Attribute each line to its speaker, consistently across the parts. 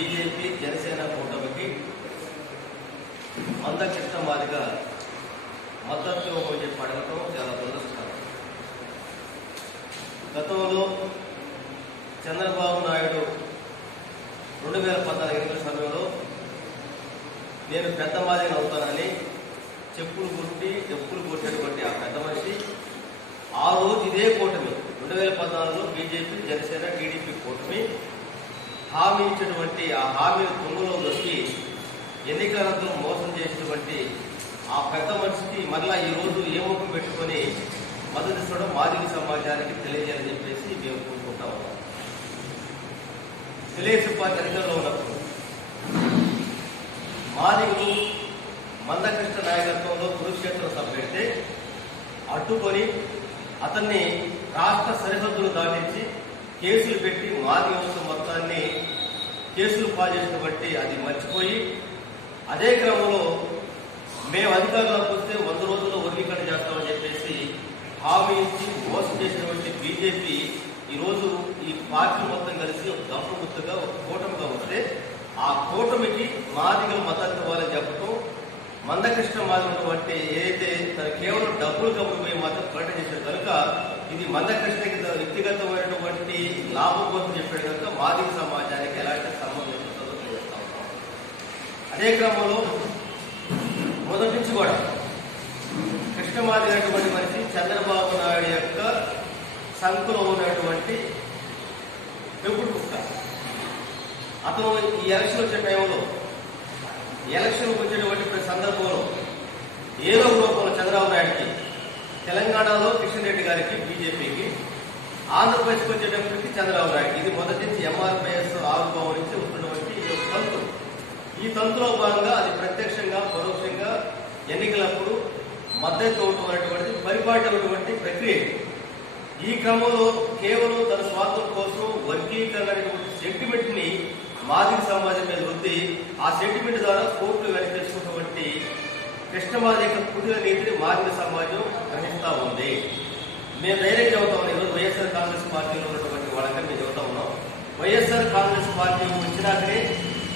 Speaker 1: BJP Janasena కూటమికి మందకృష్ణ మాదిగా మద్దతు ఇవ్వమని చెప్పి అడగటం చాలా దురదృష్టకరం. గతంలో చంద్రబాబు నాయుడు రెండు వేల పద్నాలుగు ఎన్నికల సమయంలో నేను పెద్ద మాదిగా అవుతానని చెప్పులు కొట్టి చెప్పులు కొట్టేటువంటి ఆ పెద్ద మనిషి ఆ రోజు ఇదే కూటమి. రెండు వేల పద్నాలుగులో బీజేపీ జనసేన టీడీపీ కూటమి హామీ ఇచ్చినటువంటి ఆ హామీ తుమ్ములో దొరికి ఎన్నికలతో మోసం చేసినటువంటి ఆ పెద్ద మనిషికి మళ్ళా ఈ రోజు ఏ ముఖం పెట్టుకొని మద్దతు ఇవ్వడం మాదిరి సమాజానికి తెలియజేయాలని చెప్పేసి మేము కోరుకుంటా ఉన్నాం. తెలుగుదేశం పార్టీ అధికారంలో ఉన్నప్పుడు మాదిగులు మందకృష్ణ నాయకత్వంలో కురుక్షేత్రం సభ పెడితే అడ్డుకొని అతన్ని రాష్ట్ర సరిహద్దులు దాటించి కేసులు పెట్టి మాది వ్యవస్థ మొత్తాన్ని కేసులు పాల్చేసినటువంటి అది మర్చిపోయి అదే క్రమంలో మేము అధికారంలోకి వస్తే వంద రోజుల్లో వర్గీకరణ చేస్తామని చెప్పేసి హామీ ఇచ్చి మోసం చేసినటువంటి బీజేపీ ఈరోజు ఈ పార్టీ మొత్తం కలిసి ఒక దంపు గుర్తుగా ఒక కూటమిగా వస్తే ఆ కూటమికి మాదిగల మద్దతు ఇవ్వాలని చెప్పటం మందకృష్ణ మాదిగలు అంటే ఏదైతే తన కేవలం డబ్బులు కమ్ముకుపోయి మాత్రం ప్రకటన చేశారు కనుక ఇది మందకృష్ణకి వ్యక్తిగతమైనటువంటి లాభం కోసం చెప్పాడు కనుక మాది సమాజానికి ఎలాంటి సంబంధం చెప్తుందో తెలియజేస్తా ఉన్నాం. అదే క్రమంలో మొదటి నుంచి కూడా కృష్ణమాది అనేటువంటి మనిషి చంద్రబాబు నాయుడు యొక్క సంకులో ఉన్నటువంటి పెంపుడు కుక్క. అతను ఈ ఎలక్షన్ వచ్చే టైంలో ఎలక్షన్ వచ్చేటువంటి సందర్భంలో ఏదో ఒక రూపంలో చంద్రబాబు నాయుడికి తెలంగాణలో కిషన్ రెడ్డి గారికి బీజేపీకి ఆంధ్రప్రదేశ్కి వచ్చేటప్పటికి చంద్రబాబు నాయుడు. ఇది మొదటి నుంచి ఎంఆర్పిఎస్ ఆవిర్భావం నుంచి వస్తున్నటువంటి ఈ యొక్క తంతు. ఈ తంతులో భాగంగా అది ప్రత్యక్షంగా పరోక్షంగా ఎన్నికలప్పుడు మద్దతు ఉన్నటువంటి పరిపాటినటువంటి ప్రక్రియ ఈ క్రమంలో కేవలం తన స్వార్థం కోసం వర్గీకరణ అనేటువంటి సెంటిమెంట్ని మాదిరి సమాజం మీద వృద్ధి ఆ సెంటిమెంట్ ద్వారా కోర్టులు వెనక్కి తెచ్చుకున్నటువంటి కృష్ణమాది యొక్క పుట్టిన నీతిని మాదిరి సమాజం గ్రహిస్తా ఉంది. మేము ధైర్యం చెబుతా ఉన్నాం ఈరోజు వైఎస్ఆర్ కాంగ్రెస్ పార్టీలో ఉన్నటువంటి వాళ్ళకి మేము చెబుతా ఉన్నాం. వైఎస్ఆర్ కాంగ్రెస్ పార్టీ వచ్చినాకనే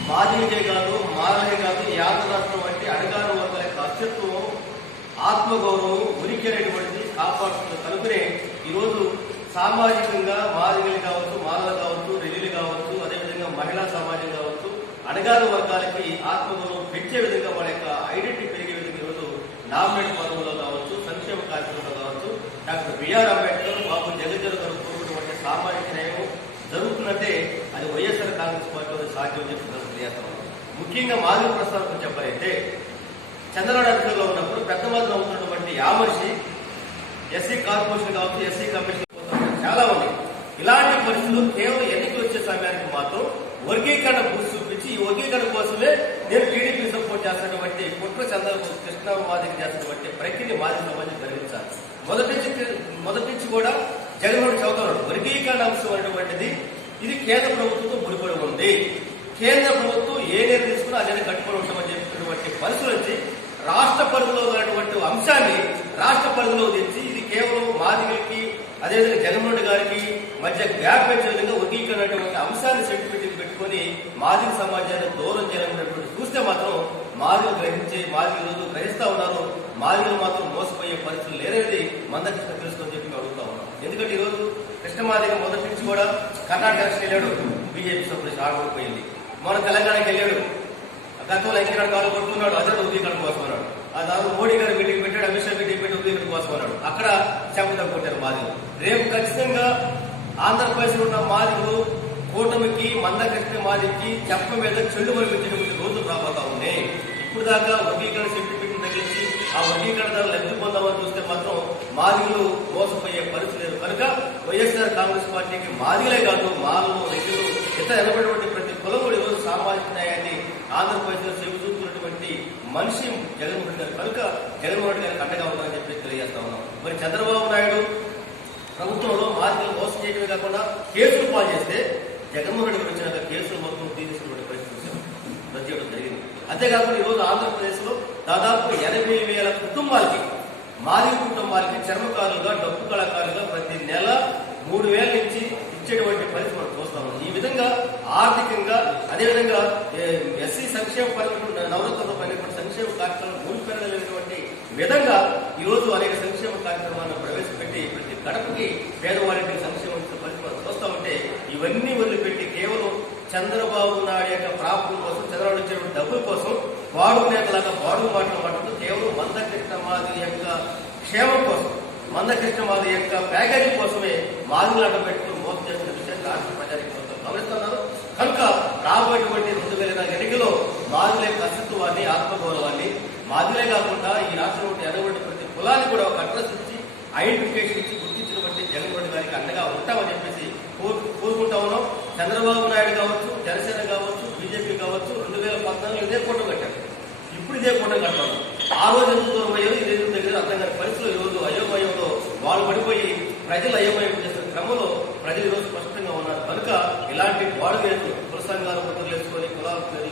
Speaker 1: మాదిరికే కాదు మారలే కాదు ఈ రాష్ట్రం వంటి అధికార వర్గాల యొక్క అస్తిత్వం ఆత్మగౌరవం ఉనికి అనేటువంటిది కాపాడుతున్న కనుకనే ఈరోజు సామాజికంగా మాదిగలు కావచ్చు మాలలు కావచ్చు రెల్లీలు కావచ్చు అదేవిధంగా మహిళా సమాజం కావచ్చు అణగార వర్గాలకి ఆత్మగౌరవం పెంచే విధంగా వాళ్ళ యొక్క ఐడెంటిటీ పెరిగే విధంగా ఈరోజు నామినేట్ పదవుల్లో కావచ్చు సంక్షేమ కార్యక్రమంలో కావచ్చు డాక్టర్ బిఆర్ అంబేద్కర్ బాబు జగజ్జన గారు కోరుకున్నటువంటి సామాజిక న్యాయం జరుగుతుందంటే అది వైఎస్ఆర్ కాంగ్రెస్ పార్టీలో సాధ్యం చెప్తున్నారు తెలియజేస్తాం ముఖ్యంగా మాదిరి ప్రస్తావన చెప్పాలంటే చంద్రబాబు అధికారంలో ఉన్నప్పుడు పెద్ద మందిలో ఉన్నటువంటి యామర్షి ఎస్సీ కార్పొరేషన్ కావచ్చు ఎస్సీ కమిషన్ చాలా ఉన్నాయి ఇలాంటి పరిస్థితులు కేవలం ఎన్నికలు వచ్చే సమయానికి మాత్రం వర్గీకరణ గుర్తు చూపించి ఈ వర్గీకరణ కోసమే నేను టీడీపీ సపోర్ట్ చేస్తున్నటువంటి కుట్ర చంద్రబాబు కృష్ణ మాదిరి చేస్తున్నటువంటి ప్రక్రియ మాదిరి సమాజం కలిగించాలి మొదటి నుంచి మొదటి నుంచి కూడా జగన్మోహన్ చదువుతున్నాడు వర్గీకరణ అంశం అనేటువంటిది ఇది కేంద్ర ప్రభుత్వంతో ముడిపడి ఉంది. కేంద్ర ప్రభుత్వం ఏ నిర్ణయం తీసుకున్నా అదే కట్టుబడి ఉంటామని చెప్పినటువంటి పరిస్థితుల నుంచి రాష్ట్ర పరిధిలో ఉన్నటువంటి అంశాన్ని రాష్ట్ర పరిధిలో తెచ్చి ఇది కేవలం మాదిగలకి అదేవిధంగా జగన్మోహన్ గారికి మధ్య గ్యాప్ పెంచే విధంగా వర్గీకరణ అంశాన్ని సెంటిమెంట్ పెట్టుకొని మాదిగ సమాజాన్ని దూరం చేయాలనేటువంటి చూస్తే మాత్రం మాదిగలు గ్రహించే మాదిగలు రోజు గ్రహిస్తా ఉన్నారు. మాదిగలు మాత్రం మోసపోయే పరిస్థితులు లేనేది మందకృష్ణ తెలుసుకొని చెప్పి అడుగుతా ఉన్నాం. ఎందుకంటే ఈరోజు కృష్ణమాదిగ మొదటి నుంచి కూడా కర్ణాటక వెళ్ళాడు. బీజేపీ సభ్యులు ఆడబడిపోయింది మన తెలంగాణకి వెళ్ళాడు. గతంలో ఎక్కడ కాలు కొడుతున్నాడు. అతడు ఉదయకరణ కోసం ఆ తర్వాత మోడీ గారు మీటింగ్ పెట్టాడు అమిత్ షా మీటింగ్ పెట్టి ఉదయకరణ కోసం అక్కడ చెప్పడం కొట్టారు మాదిగ రేపు ఖచ్చితంగా ఆంధ్రప్రదేశ్ ఉన్న మాదిగలు కూటమికి మందకృష్ణ మాదికి చెప్ప మీద చెల్లు మరిపించినటువంటి రోజులు రాబోతా ఉన్నాయి ఇప్పుడు దాకా వర్గీకరణ సర్టిఫికెట్ తగ్గించి ఆ వర్గీకరణ ధర లబ్ధి పొందామని చూస్తే మాత్రం మాదిగులు మోసపోయే పరిస్థితి లేదు. కనుక వైఎస్ఆర్ కాంగ్రెస్ పార్టీకి మాదిలే కాదు మాలలు రైతులు ఇతర ఎనబడినటువంటి ప్రతి కులము కూడా ఈరోజు సామాజిక న్యాయాన్ని ఆంధ్రప్రదేశ్లో సేవ మనిషి జగన్మోహన్ రెడ్డి గారు. కనుక జగన్మోహన్ రెడ్డి గారికి అండగా ఉందని చెప్పి తెలియజేస్తా ఉన్నాం. మరి చంద్రబాబు నాయుడు ప్రభుత్వంలో మాదిరి మోసం చేయడమే కాకుండా కేసులు పాలు చేస్తే జగన్మోహన్ రెడ్డి గారు వచ్చినాక కేసులు మొత్తం తీసేసినటువంటి పరిస్థితి ప్రతి ఒక్కటి జరిగింది. అంతేకాకుండా ఈరోజు ఆంధ్రప్రదేశ్లో దాదాపు ఎనభై వేల కుటుంబాలకి మాదిగ కుటుంబాలకి చర్మకారులుగా డబ్బు కళాకారులుగా ప్రతి నెల మూడు వేల నుంచి ఇచ్చేటువంటి పరిస్థితి మనం చూస్తా ఈ విధంగా ఆర్థికంగా అదేవిధంగా ఎస్సీ సంక్షేమ పథకం నవరత్న పైనటువంటి సంక్షేమ కార్యక్రమం ముందుకెళ్ళలేనటువంటి విధంగా ఈ రోజు అనేక సంక్షేమ కార్యక్రమాలను ప్రవేశపెట్టి ప్రతి గడపకి పేదవారికి సంక్షేమ పరిస్థితి మనం చూస్తా ఉంటే ఇవన్నీ వదిలిపెట్టి కేవలం చంద్రబాబు నాయుడు యొక్క ప్రాప్తం కోసం చంద్రబాబు డబ్బుల కోసం వాడు నేతలాగా మాటలు మాట్లాడుతూ కేవలం మందకృష్ణ మాదిరి యొక్క క్షేమం కోసం మందకృష్ణ మాది యొక్క ప్యాకేజీ కోసమే మాదిలాట పెట్టుకుని మోసం చేస్తున్న విషయాన్ని రాష్ట్ర ప్రజానికి గమనిస్తున్నారు. కనుక రాబోయేటువంటి రెండు వేల ఇరవై ఎన్నికల్లో మాదిల యొక్క అస్తిత్వాన్ని ఆత్మగౌరవాన్ని మాదిలే కాకుండా ఈ రాష్ట్రంలో ఎనబడి ప్రతి కులాన్ని కూడా ఒక అడ్రస్ ఐడెంటిఫికేషన్ ఇచ్చి గుర్తించినటువంటి జగన్మోహన్ గారికి అండగా ఉంటామని చెప్పేసి కోరుకుంటా ఉన్నాం. చంద్రబాబు నాయుడు కావచ్చు జనసేన కావచ్చు బీజేపీ కావచ్చు రెండు వేల పద్నాలుగులో ఇదే కూటమి కట్టారు. ఇప్పుడు ఇదే కూటమి కట్టాము ఆ రోజు ఎందుకు దూరం అయ్యారు ఈ రోజు దగ్గర అర్థం కాని పరిస్థితులు ఈరోజు రోజు అయోమయంలో వాళ్ళు పడిపోయి ప్రజలు అయోమయం చేస్తున్న క్రమంలో ప్రజలు ఈరోజు స్పష్టంగా ఉన్నారు. కనుక ఇలాంటి వాడు లేదు కుల సంఘాలు ముద్రలు వేసుకొని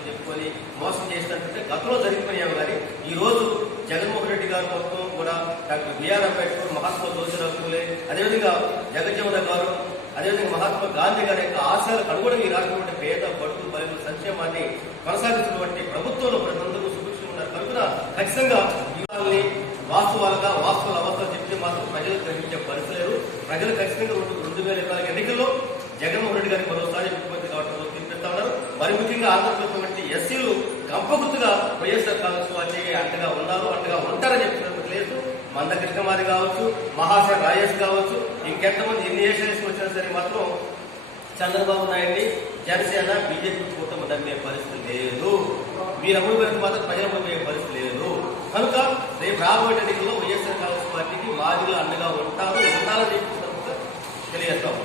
Speaker 1: చెప్పుకొని మోసం చేసినట్టు గతంలో జరిగిపోయాము కానీ ఈ రోజు జగన్మోహన్ రెడ్డి గారు మొత్తం కూడా డాక్టర్ బిఆర్ అంబేద్కర్ మహాత్మా జ్యోతిరావు పూలే అదేవిధంగా జగజ్జీవన గారు అదేవిధంగా మహాత్మా గాంధీ గారి యొక్క ఆశయాలకు అనుగుణంగా ఈ రాష్ట్రంలో పేద బడుగు బలైన సంక్షేమాన్ని కొనసాగిస్తున్నటువంటి ప్రభుత్వంలో ప్రజలందరూ సుభిక్షంగా ఉన్నారు. కనుక ఖచ్చితంగా ఈ వాస్తవాలుగా వాస్తవాల అవస్థలు చెప్తే మాత్రం ప్రజలు గ్రహించే పరిస్థితి లేదు. ప్రజలు ఖచ్చితంగా రెండు వేల ఇరవై ఎన్నికల్లో జగన్మోహన్ రెడ్డి గారి మరోసారి ముఖ్యమంత్రి కావడంలో తీర్పిస్తా ఉన్నారు. మరి ముఖ్యంగా ఆంధ్రప్రదేశ్ వంటి ఎస్సీలు గంపగుత్తుగా వైఎస్ఆర్ కాంగ్రెస్ పార్టీకి అండగా ఉన్నారు అండగా ఉంటారని చెప్తున్నారు మంద మందకృష్ణమాది కావచ్చు మహాశయ రాజేష్ కావచ్చు ఇంకెంతమంది ఎన్ని ఏషన్స్ వచ్చినా సరే మాత్రం చంద్రబాబు నాయుడిని జనసేన బీజేపీ కూటమి నమ్మే పరిస్థితి లేదు. మీరు అమలు పెరిగి మాత్రం ప్రజలు నమ్మే పరిస్థితి లేదు. కనుక రేపు రాబోయే ఎన్నికల్లో వైఎస్ఆర్ కాంగ్రెస్ పార్టీకి మాదిగా అండగా ఉంటారు ఉండాలని చెప్పి తెలియజేస్తాము